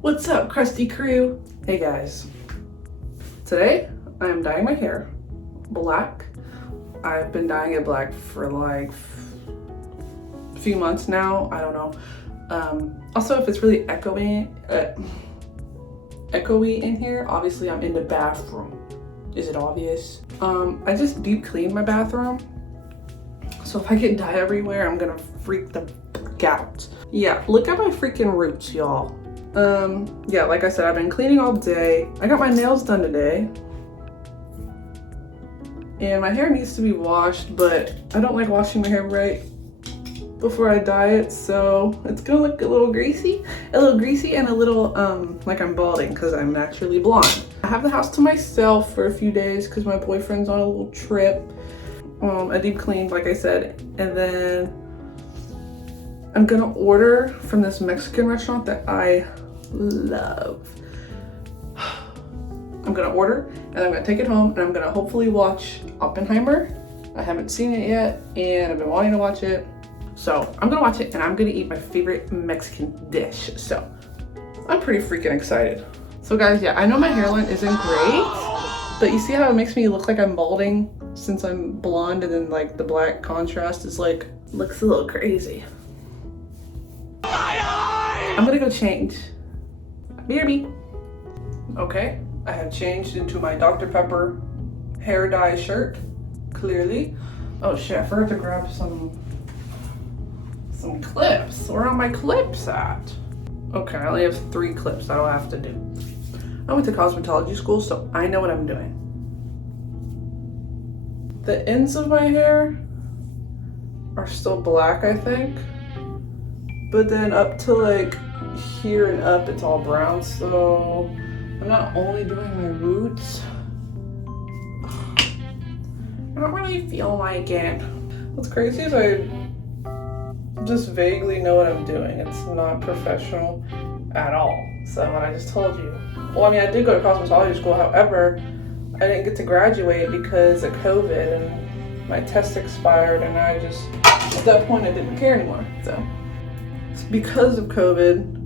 What's up, crusty crew? Hey guys. Today, I'm dyeing my hair black. I've been dyeing it black for like a few months now. I don't know. Also, if it's really echoey in here, obviously I'm in the bathroom. Is it obvious? I just deep cleaned my bathroom. So if I get dye everywhere, I'm gonna freak the fuck out. Yeah, look at my freaking roots, y'all. Yeah, like I said, I've been cleaning all day. I got my nails done today. And my hair needs to be washed, but I don't like washing my hair right before I dye it, so it's gonna look a little greasy and a little like I'm balding because I'm naturally blonde. I have the house to myself for a few days because my boyfriend's on a little trip. I deep cleaned, like I said, and then I'm gonna order from this Mexican restaurant that I love. I'm gonna order and I'm gonna take it home and I'm gonna hopefully watch Oppenheimer. I haven't seen it yet and I've been wanting to watch it. So I'm gonna watch it and I'm gonna eat my favorite Mexican dish. So I'm pretty freaking excited. So guys, yeah, I know my hairline isn't great, but you see how it makes me look like I'm balding since I'm blonde, and then like the black contrast is like, looks a little crazy. I'm gonna go change. BRB. Okay, I have changed into my Dr. Pepper hair dye shirt, clearly. Oh shit, I forgot to grab some clips. Where are my clips at? Okay, I only have 3 clips that I'll have to do. I went to cosmetology school, so I know what I'm doing. The ends of my hair are still black, I think. But then up to like here and up, it's all brown. So I'm not only doing my roots. I don't really feel like it. What's crazy is I just vaguely know what I'm doing. It's not professional at all. So what I just told you. Well, I mean, I did go to cosmetology school. However, I didn't get to graduate because of COVID and my test expired, and I just, at that point, I didn't care anymore. So because of COVID,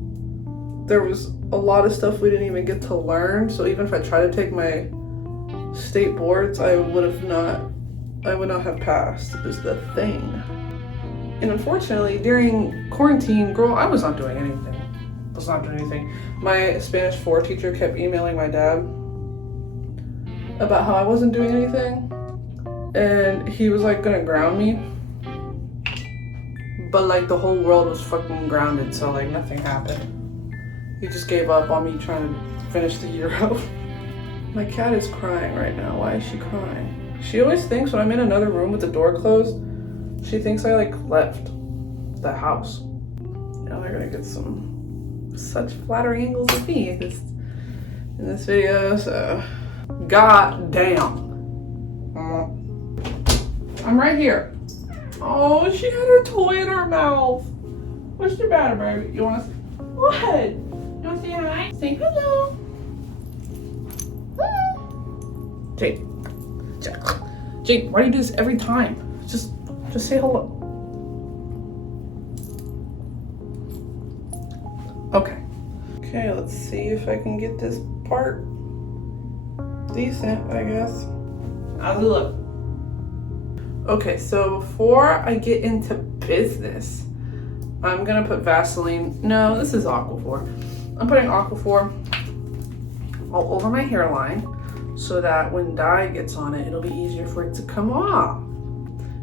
there was a lot of stuff we didn't even get to learn. So even if I tried to take my state boards, I would not have passed, is the thing. And unfortunately, during quarantine, girl, I was not doing anything. My Spanish 4 teacher kept emailing my dad about how I wasn't doing anything. And he was like gonna ground me. But like the whole world was fucking grounded, so like nothing happened. He just gave up on me trying to finish the year out. My cat is crying right now. Why is she crying? She always thinks when I'm in another room with the door closed, she thinks I like left the house. Now they're gonna get such flattering angles of me in this video, so god damn. I'm right here. Oh, she had her toy in her mouth. What's the matter, baby? You wanna what? You wanna say hi? Say hello. Hello. Jake, why do you do this every time? Just say hello. Okay, let's see if I can get this part decent, I guess. How's it look? Okay, so before I get into business, I'm gonna put Vaseline. No, this is Aquaphor. I'm putting Aquaphor all over my hairline so that when dye gets on it, it'll be easier for it to come off.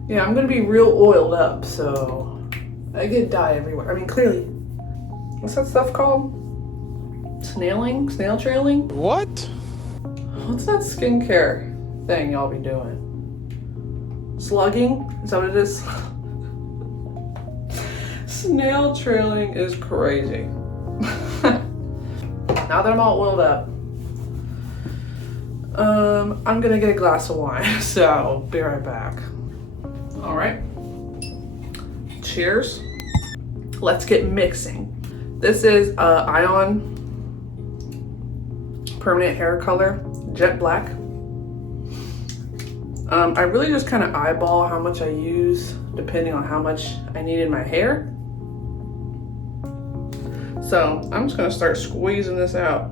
Yeah, I'm gonna be real oiled up, so I get dye everywhere. I mean, clearly, what's that stuff called? Snail trailing? What? What's that skincare thing y'all be doing? Slugging? Is that what it is? Snail trailing is crazy. Now that I'm all oiled up, I'm gonna get a glass of wine, so be right back. All right. Cheers. Let's get mixing. This is Ion Permanent Hair Color, Jet Black. I really just kind of eyeball how much I use depending on how much I need in my hair. So I'm just gonna start squeezing this out.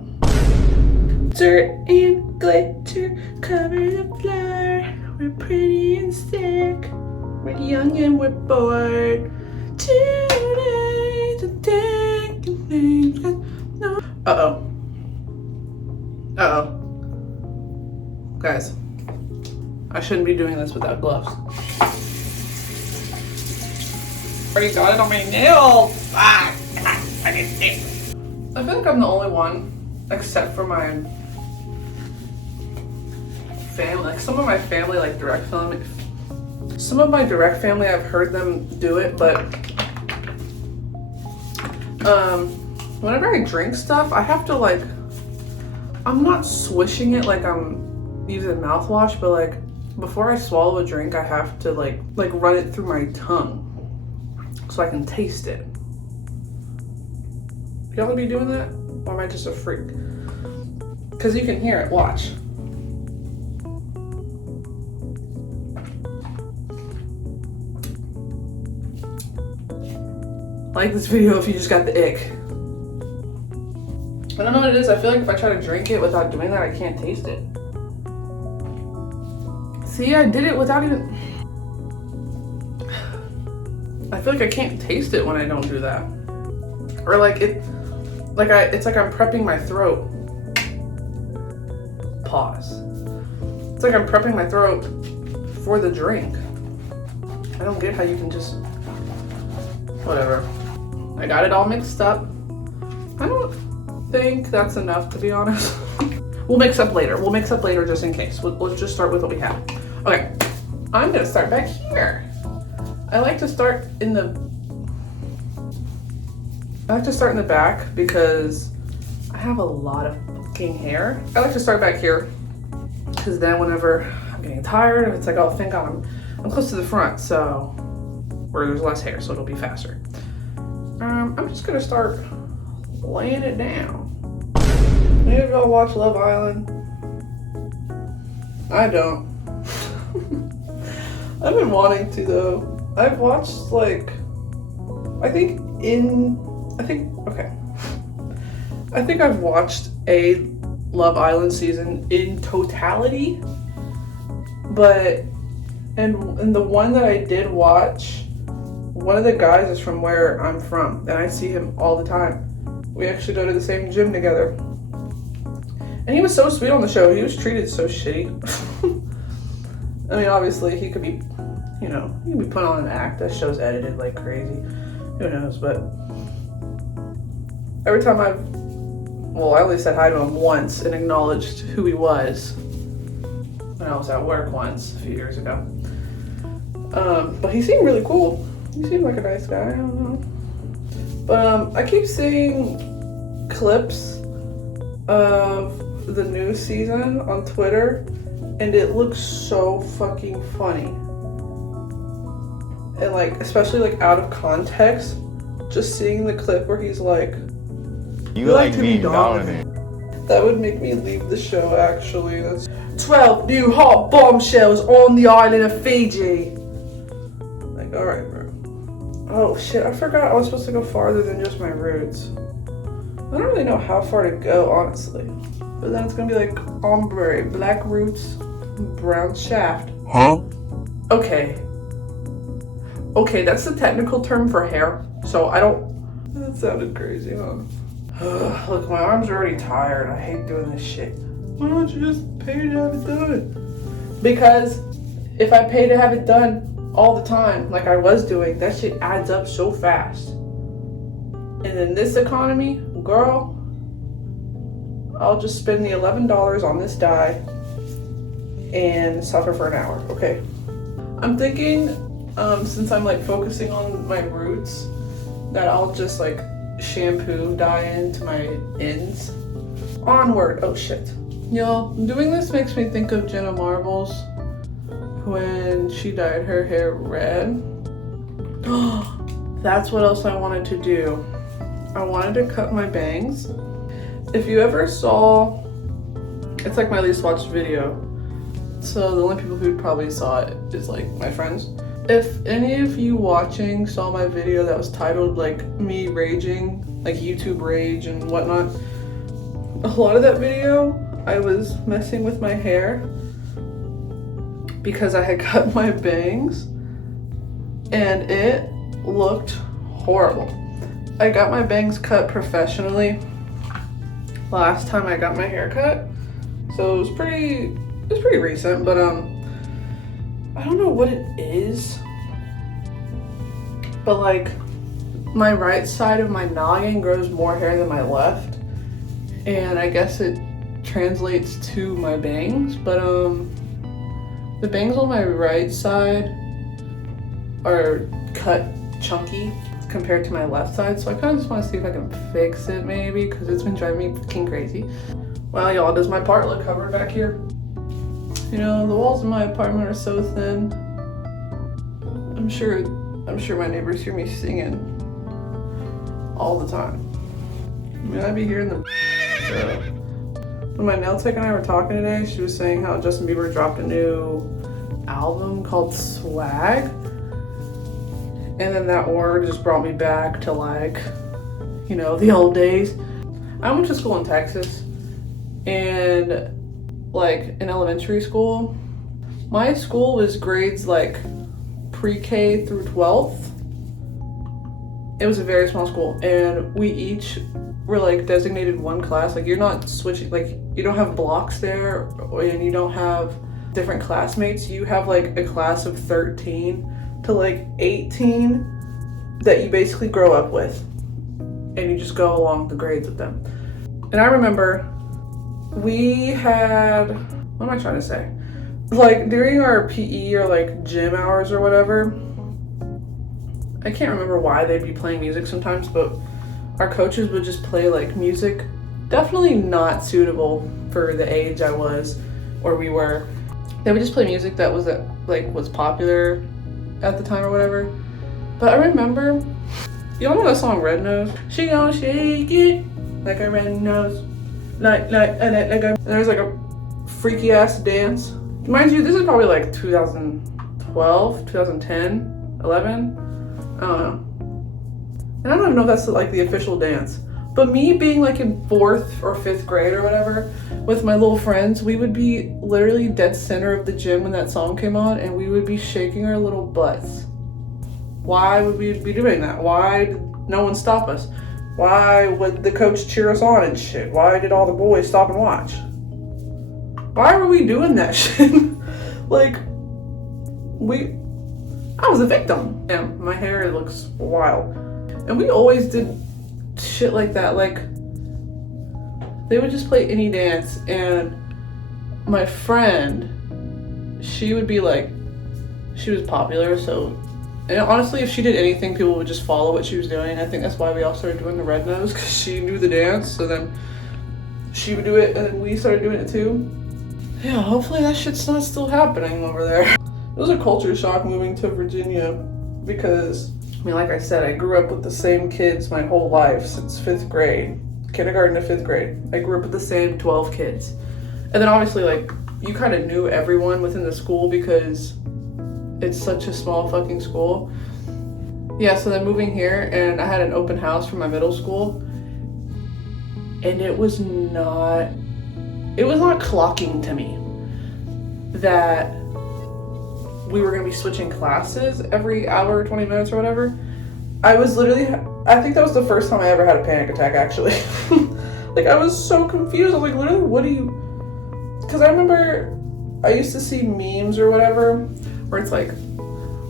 Dirt and glitter cover the floor. We're pretty and sick. We're young and we're bored. Today's a day names. No. Uh-oh. Uh-oh. Guys, I shouldn't be doing this without gloves. Already got it on my nails. Ah, I didn't think. I feel like I'm the only one, except for my family. Like some of my family, like direct family. Some of my direct family, I've heard them do it, but whenever I drink stuff, I have to like, I'm not swishing it like I'm using mouthwash, but like before I swallow a drink, I have to like run it through my tongue so I can taste it. Y'all be doing that? Or am I just a freak? Because you can hear it, watch. Like this video if you just got the ick. I don't know what it is. I feel like if I try to drink it without doing that, I can't taste it. See, I did it without even... I feel like I can't taste it when I don't do that. Or like it's like I'm prepping my throat. Pause. It's like I'm prepping my throat for the drink. I don't get how you can just... Whatever. I got it all mixed up. I don't think that's enough, to be honest. We'll mix up later. We'll mix up later just in case. Let's just start with what we have. Okay, I'm gonna start back here. I like to start in the back because I have a lot of fucking hair. I like to start back here because then whenever I'm getting tired, it's like, oh, thank God I'm close to the front, so where there's less hair, so it'll be faster. I'm just gonna start laying it down. Any of y'all watch Love Island? I don't. I've been wanting to though. I've watched like, I think I've watched a Love Island season in totality, but and the one that I did watch, one of the guys is from where I'm from, and I see him all the time. We actually go to the same gym together. And he was so sweet on the show. He was treated so shitty. I mean, obviously, he could be, he could be put on an act. That show's edited like crazy. Who knows? But every time I only said hi to him once and acknowledged who he was when I was at work once a few years ago. But he seemed really cool. He seemed like a nice guy. I don't know. But I keep seeing clips of the new season on Twitter, and it looks so fucking funny. And like, especially like out of context, just seeing the clip where he's like, "You like to be dominant." That would make me leave the show, actually. That's 12 new hot bombshells on the island of Fiji. Like, alright, bro. Oh shit, I forgot I was supposed to go farther than just my roots. I don't really know how far to go, honestly. But then it's gonna be like ombre, black roots, brown shaft. Huh? Okay. Okay, that's the technical term for hair. So I don't... That sounded crazy, huh? Look, my arms are already tired. I hate doing this shit. Why don't you just pay to have it done? Because if I pay to have it done all the time, like I was doing, that shit adds up so fast. And in this economy, girl, I'll just spend the $11 on this dye and suffer for an hour, okay? I'm thinking, since I'm like focusing on my roots, that I'll just like shampoo dye into my ends. Onward. Oh shit. Y'all, doing this makes me think of Jenna Marbles when she dyed her hair red. That's what else I wanted to do. I wanted to cut my bangs. If you ever saw, it's like my least watched video, so the only people who probably saw it is like my friends. If any of you watching saw my video that was titled like me raging like YouTube rage and whatnot. A lot of that video, I was messing with my hair because I had cut my bangs and it looked horrible. I got my bangs cut professionally last time I got my hair cut, so it was pretty recent, but I don't know what it is, but like my right side of my noggin grows more hair than my left, and I guess it translates to my bangs, but the bangs on my right side are cut chunky compared to my left side, so I kind of just want to see if I can fix it maybe, because it's been driving me fucking crazy. Well, y'all, does my part look covered back here? You know, the walls in my apartment are so thin. I'm sure my neighbors hear me singing all the time. I mean, I'd be hearing them. So. When my nail tech and I were talking today, she was saying how Justin Bieber dropped a new album called Swag. And then that word just brought me back to like, you know, the old days. I went to school in Texas, and like in elementary school, my school was grades like pre-K through 12th. It was a very small school, and we each were like designated one class. Like you're not switching, like you don't have blocks there, and you don't have different classmates. You have like a class of 13 to like 18 that you basically grow up with, and you just go along the grades with them. And I remember we had, what am I trying to say? Like during our PE or like gym hours or whatever, I can't remember why they'd be playing music sometimes, but our coaches would just play like music definitely not suitable for the age I was or we were. They would just play music that was popular at the time or whatever. But I remember, y'all know that song Red Nose? She gonna shake it like a red nose, like a. There's like a freaky ass dance. Mind you, this is probably like 2012, 2010, 11. I don't know. And I don't even know if that's like the official dance. But me being like in 4th or 5th grade or whatever, with my little friends, we would be literally dead center of the gym when that song came on, and we would be shaking our little butts. Why would we be doing that? Why did no one stop us? Why would the coach cheer us on and shit? Why did all the boys stop and watch? Why were we doing that shit? Like, I was a victim. Damn, my hair looks wild. And we always did shit like that. Like, they would just play any dance, and my friend, she would be like, she was popular, so, and honestly, if she did anything, people would just follow what she was doing. I think that's why we all started doing the red nose, because she knew the dance, so then she would do it, and then we started doing it too. Yeah, hopefully that shit's not still happening over there. It was a culture shock moving to Virginia, because, I mean, like I said, I grew up with the same kids my whole life since 5th grade, kindergarten to 5th grade. I grew up with the same 12 kids. And then obviously, like, you kind of knew everyone within the school because it's such a small fucking school. Yeah, so then moving here, and I had an open house for my middle school, and it was not clocking to me that we were going to be switching classes every hour, 20 minutes or whatever. I think that was the first time I ever had a panic attack, actually. Like, I was so confused. I was like, literally, because I remember I used to see memes or whatever where it's like,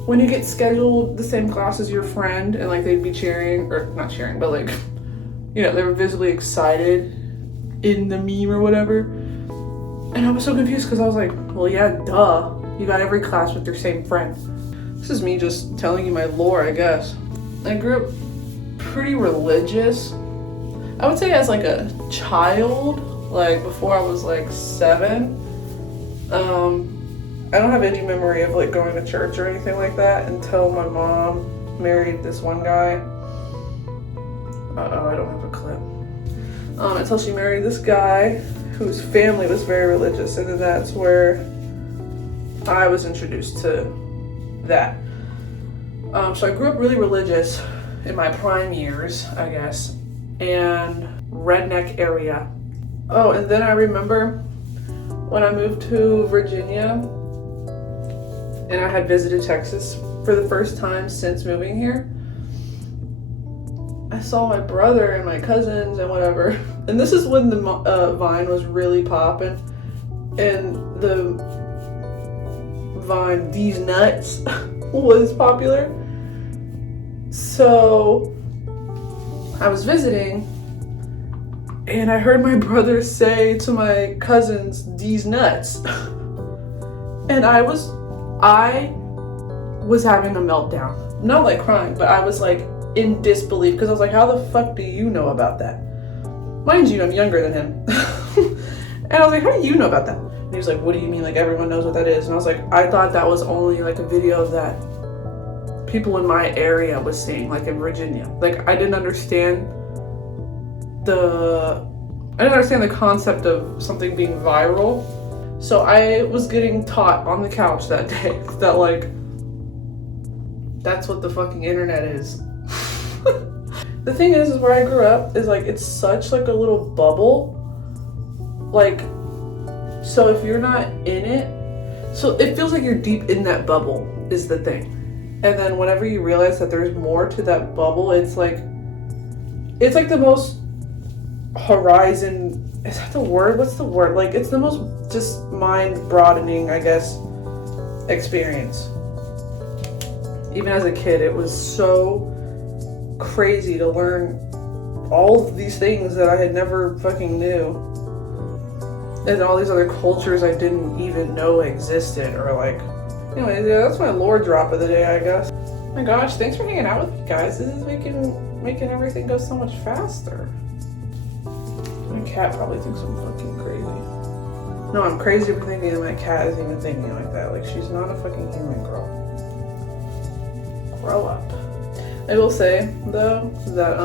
when you get scheduled the same class as your friend, and like they'd be cheering, or not cheering, but like, you know, they were visibly excited in the meme or whatever. And I was so confused because I was like, well, yeah, duh. You got every class with your same friend. This is me just telling you my lore, I guess. I grew up pretty religious. I would say as like a child, like before I was like 7. I don't have any memory of like going to church or anything like that until my mom married this one guy. I don't have a clip. Until she married this guy whose family was very religious, and then that's where I was introduced to that. So I grew up really religious in my prime years, I guess. and redneck area. Oh, and then I remember when I moved to Virginia and I had visited Texas for the first time since moving here. I saw my brother and my cousins and whatever. And this is when the Vine was really popping. And the Vine, These Nuts, was popular. So I was visiting and I heard my brother say to my cousins, "These nuts." And I was having a meltdown. Not like crying, but I was like in disbelief because I was like, how the fuck do you know about that? Mind you, I'm younger than him. And I was like, how do you know about that? And he was like, what do you mean? Like, everyone knows what that is. And I was like, I thought that was only like a video that people in my area was seeing, like in Virginia. Like, I didn't understand the concept of something being viral. So I was getting taught on the couch that day that like, that's what the fucking internet is. The thing is where I grew up is like, it's such like a little bubble. Like, so if you're not in it, so it feels like you're deep in that bubble is the thing. And then whenever you realize that there's more to that bubble, it's like the most horizon, is that the word? What's the word? Like, it's the most just mind broadening, I guess, experience. Even as a kid, it was so crazy to learn all of these things that I had never fucking knew. And all these other cultures I didn't even know existed, or like, anyways, yeah, that's my lore drop of the day, I guess. Oh my gosh, thanks for hanging out with me, guys. This is making everything go so much faster. My cat probably thinks I'm fucking crazy. No, I'm crazy for thinking that my cat is even thinking like that. Like, she's not a fucking human, girl. Grow up. I will say, though, that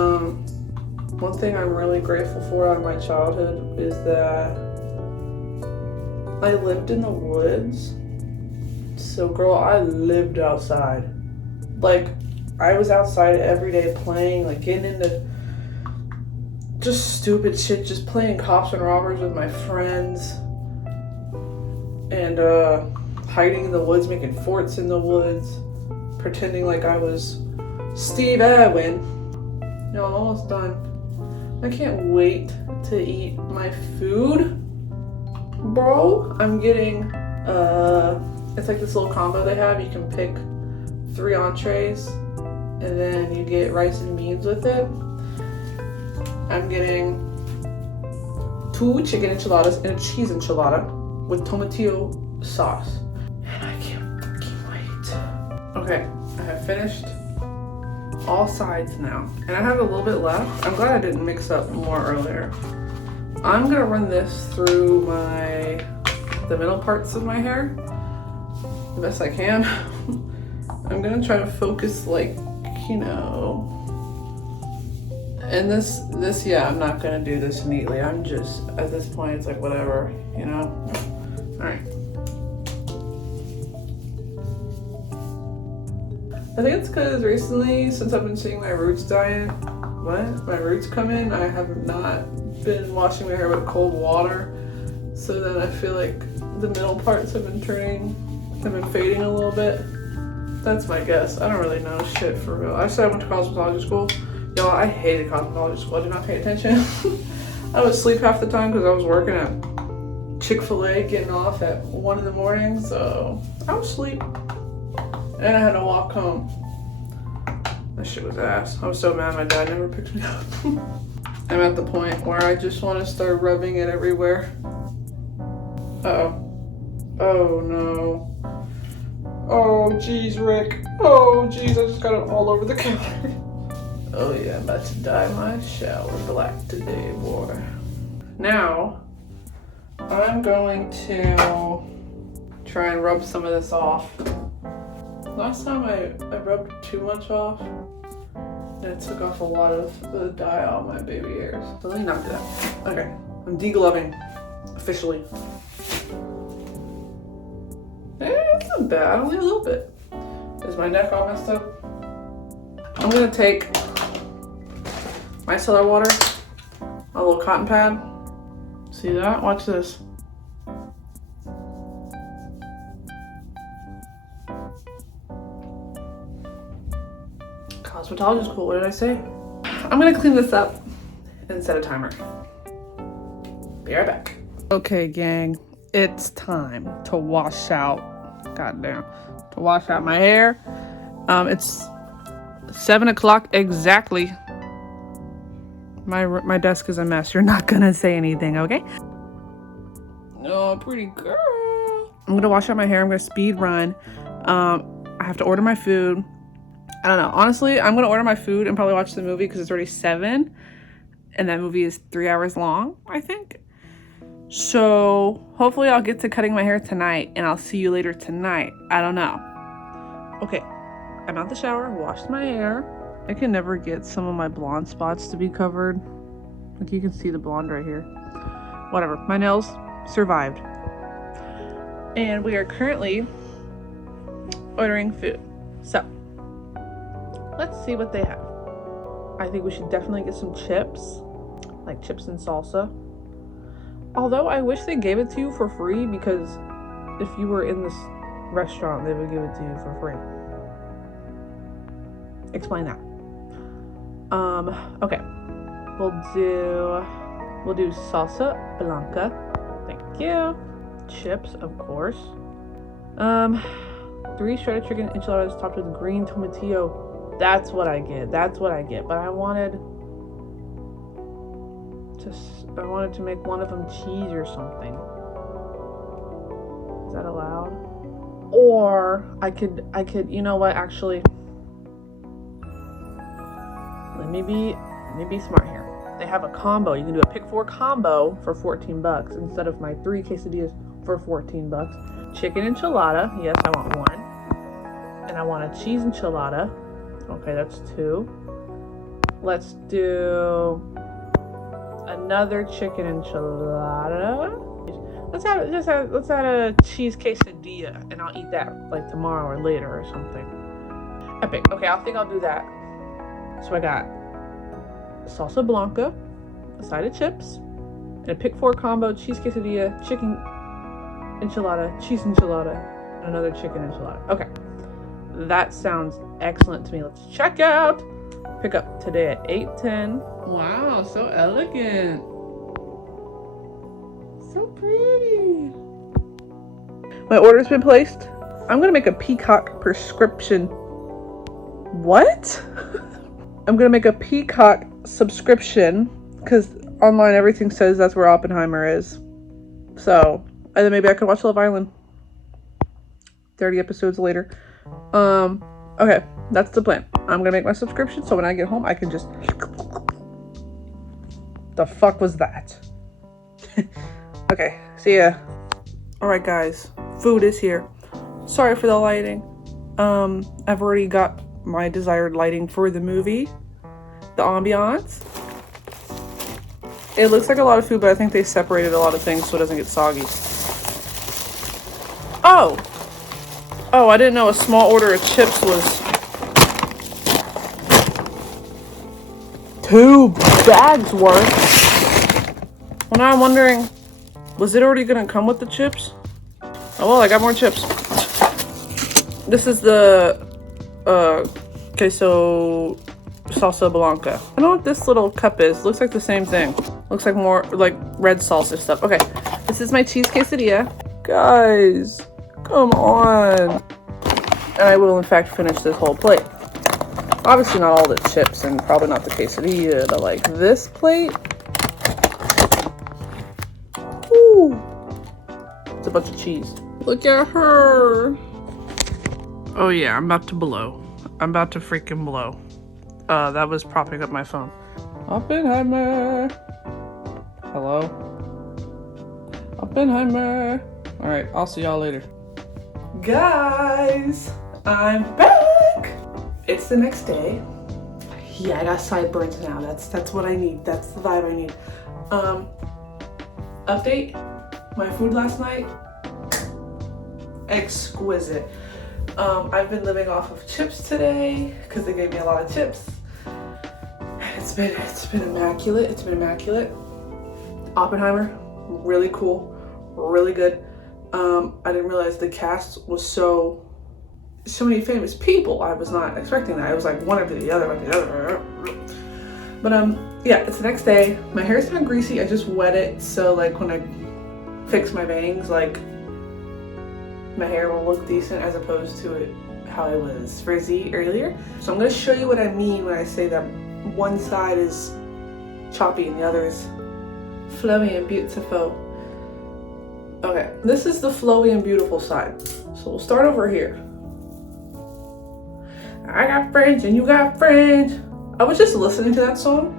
one thing I'm really grateful for out of my childhood is that I lived in the woods. So, girl, I lived outside. Like, I was outside every day playing, like, getting into just stupid shit, just playing cops and robbers with my friends. And, hiding in the woods, making forts in the woods. Pretending like I was Steve Irwin. No, I'm almost done. I can't wait to eat my food. Bro, I'm getting, it's like this little combo they have. You can pick 3 entrees and then you get rice and beans with it. I'm getting 2 chicken enchiladas and a cheese enchilada with tomatillo sauce. And I can't fucking wait. Okay, I have finished all sides now. And I have a little bit left. I'm glad I didn't mix up more earlier. I'm gonna run this through the middle parts of my hair the best I can. I'm gonna try to focus, like, you know, and this, yeah, I'm not gonna do this neatly. I'm just, at this point, it's like, whatever, you know? All right. I think it's because recently, since I've been seeing my roots my roots come in, I have not been washing my hair with cold water. So then I feel like the middle parts have been fading a little bit. That's my guess. I don't really know shit for real. I said I went to cosmetology school. Y'all, I hated cosmetology school. I did not pay attention. I would sleep half the time because I was working at Chick-fil-A getting off at 1 in the morning. So I was asleep. And I had to walk home. That shit was ass. I was so mad my dad never picked me up. I'm at the point where I just want to start rubbing it everywhere. Uh-oh. Oh no. Oh jeez, Rick. Oh jeez, I just got it all over the counter. Oh yeah, I'm about to dye my shower black today, boy. Now, I'm going to try and rub some of this off. Last time I rubbed too much off, and it took off a lot of the dye on my baby hairs. So let me not do that. Okay, I'm degloving, officially. It's not bad, only a little bit. Is my neck all messed up? I'm gonna take micellar water, a little cotton pad. See that? Watch this. Cosmetology school, what did I say? I'm gonna clean this up and set a timer. Be right back. Okay, gang, it's time to wash out, goddamn, to wash out my hair. It's 7 o'clock exactly. My desk is a mess. You're not gonna say anything, okay? Oh, pretty girl. I'm gonna wash out my hair. I'm gonna speed run. I have to order my food. I don't know. Honestly, I'm gonna order my food and probably watch the movie because it's already 7, and that movie is 3 hours long, I think. So hopefully I'll get to cutting my hair tonight, and I'll see you later tonight. I don't know. Okay, I'm out the shower, washed my hair. I can never get some of my blonde spots to be covered. Like you can see the blonde right here. Whatever, my nails survived. And we are currently ordering food. So, let's see what they have. I think we should definitely get some chips, like chips and salsa. Although I wish they gave it to you for free, because if you were in this restaurant, they would give it to you for free. Explain that. Okay. We'll do salsa blanca. Thank you. Chips, of course. 3 shredded chicken enchiladas topped with green tomatillo. That's what I get. But I wanted to make one of them cheese or something. Is that allowed? Or I could, you know what, actually, let me be smart here. They have a combo. You can do a pick 4 combo for $14 instead of my 3 quesadillas for $14. Chicken enchilada. Yes, I want 1. And I want a cheese enchilada. Okay, that's 2. Let's do another chicken enchilada. Let's add a cheese quesadilla, and I'll eat that like tomorrow or later or something. Epic. Okay, I think I'll do that. So I got salsa blanca, a side of chips, and a pick 4 combo, cheese quesadilla, chicken enchilada, cheese enchilada, and another chicken enchilada. Okay, that sounds excellent to me. Let's check out. Pick up today at 8:10. Wow, so elegant. So pretty. My order's been placed. I'm gonna make a Peacock prescription. What? I'm gonna make a Peacock subscription because online everything says that's where Oppenheimer is. So, and then maybe I could watch Love Island 30 episodes later. Okay, that's the plan. I'm gonna make my subscription so when I get home I can just... The fuck was that? Okay, see ya. Alright guys, food is here. Sorry for the lighting. I've already got my desired lighting for the movie. The ambiance. It looks like a lot of food, but I think they separated a lot of things so it doesn't get soggy. Oh! Oh, I didn't know a small order of chips was 2 bags worth. Well, now I'm wondering, was it already gonna come with the chips? Oh well, I got more chips. This is the queso salsa blanca. I don't know what this little cup is. Looks like the same thing. Looks like more like red salsa stuff. Okay, this is my cheese quesadilla. Guys, come on. And I will in fact finish this whole plate. Obviously not all the chips and probably not the quesadilla, but like this plate. Ooh. It's a bunch of cheese. Look at her. Oh yeah, I'm about to blow. I'm about to freaking blow. That was propping up my phone. Oppenheimer. Hello? Oppenheimer. Alright, I'll see y'all later. Guys, I'm back. It's the next day. Yeah, I got sideburns now. That's what I need. That's the vibe I need. Update. My food last night. Exquisite. I've been living off of chips today because they gave me a lot of chips. It's been immaculate. It's been immaculate. Oppenheimer, really cool, really good. I didn't realize the cast was so many famous people. I was not expecting that. I was like one after the other, But yeah, it's the next day. My hair's not greasy. I just wet it, so like when I fix my bangs, like my hair will look decent as opposed to it how it was frizzy earlier. So I'm gonna show you what I mean when I say that one side is choppy and the other is flowy and beautiful. Okay, this is the flowy and beautiful side. So we'll start over here. I got friends and you got friends. I was just listening to that song.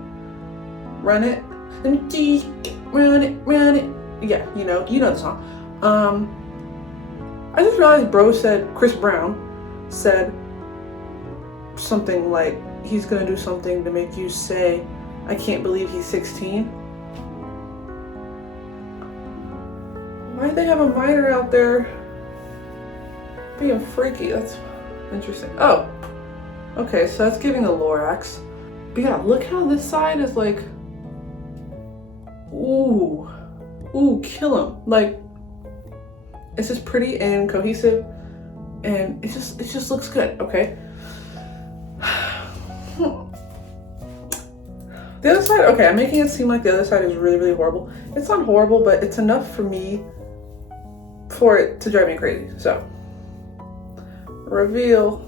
Run it and run it. Yeah, you know the song. I just realized Chris Brown said something like he's gonna do something to make you say, I can't believe he's 16. Why'd they have a minor out there being freaky? That's interesting. Oh, okay, so that's giving the Lorax. But yeah, look how this side is like, ooh, kill him. Like, it's just pretty and cohesive, and it just looks good. Okay. The other side, okay, I'm making it seem like the other side is really, really horrible. It's not horrible, but it's enough for me for it to drive me crazy. So, reveal.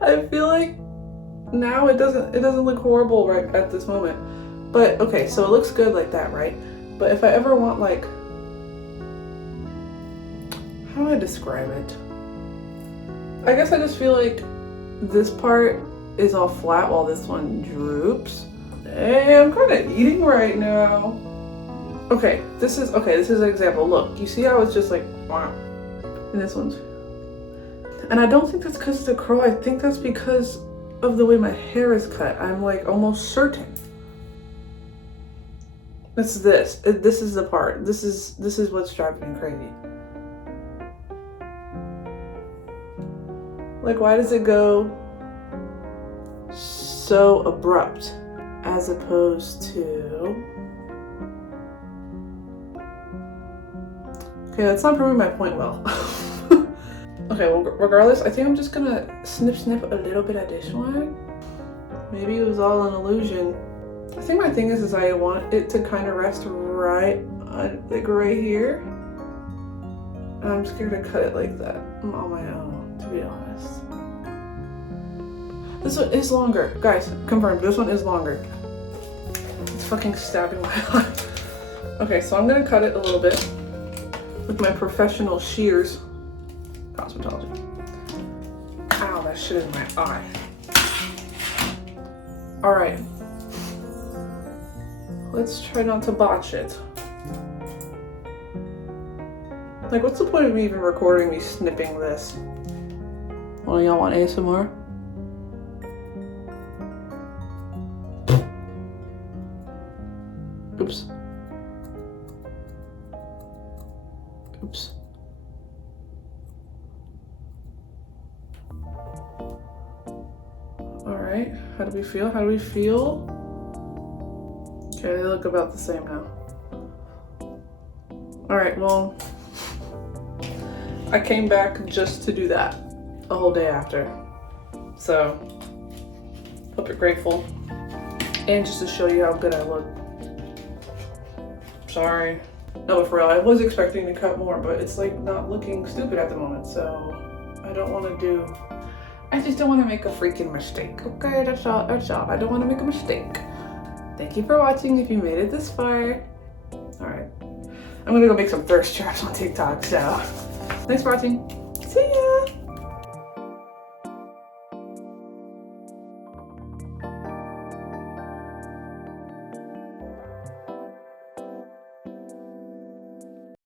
I feel like now it doesn't look horrible right at this moment. But okay, so it looks good like that, right? But if I ever want, like, how do I describe it? I guess I just feel like this part is all flat while this one droops. Hey, I'm kind of eating right now. Okay, this is an example. Look, you see how it's just like, wow. And this one's, and I don't think that's because of the curl. I think that's because of the way my hair is cut. I'm like almost certain. It's this. This is the part. This is what's driving me crazy. Like, why does it go so abrupt as opposed to... Okay, that's not proving my point well. Okay, well, regardless, I think I'm just gonna snip a little bit of this one. Maybe it was all an illusion. I think my thing is I want it to kind of rest right here. And I'm scared to cut it like that on my own, to be honest. This one is longer. Guys, confirmed, this one is longer. It's fucking stabbing my eye. Okay, so I'm gonna cut it a little bit with my professional shears. Cosmetology. Ow, that shit in my eye. Alright. Let's try not to botch it. Like, what's the point of me even recording me snipping this? Well, y'all want ASMR? Oops. Oops. Alright, how do we feel? How do we feel? Okay, they look about the same now. Alright, well, I came back just to do that a whole day after. So, hope you're grateful. And just to show you how good I look. Sorry. No, but for real, I was expecting to cut more, but it's like not looking stupid at the moment, so I don't want to do... I just don't want to make a freaking mistake, okay? That's all. I don't want to make a mistake. Thank you for watching if you made it this far. Alright. I'm gonna go make some thirst traps on TikTok, so thanks for watching.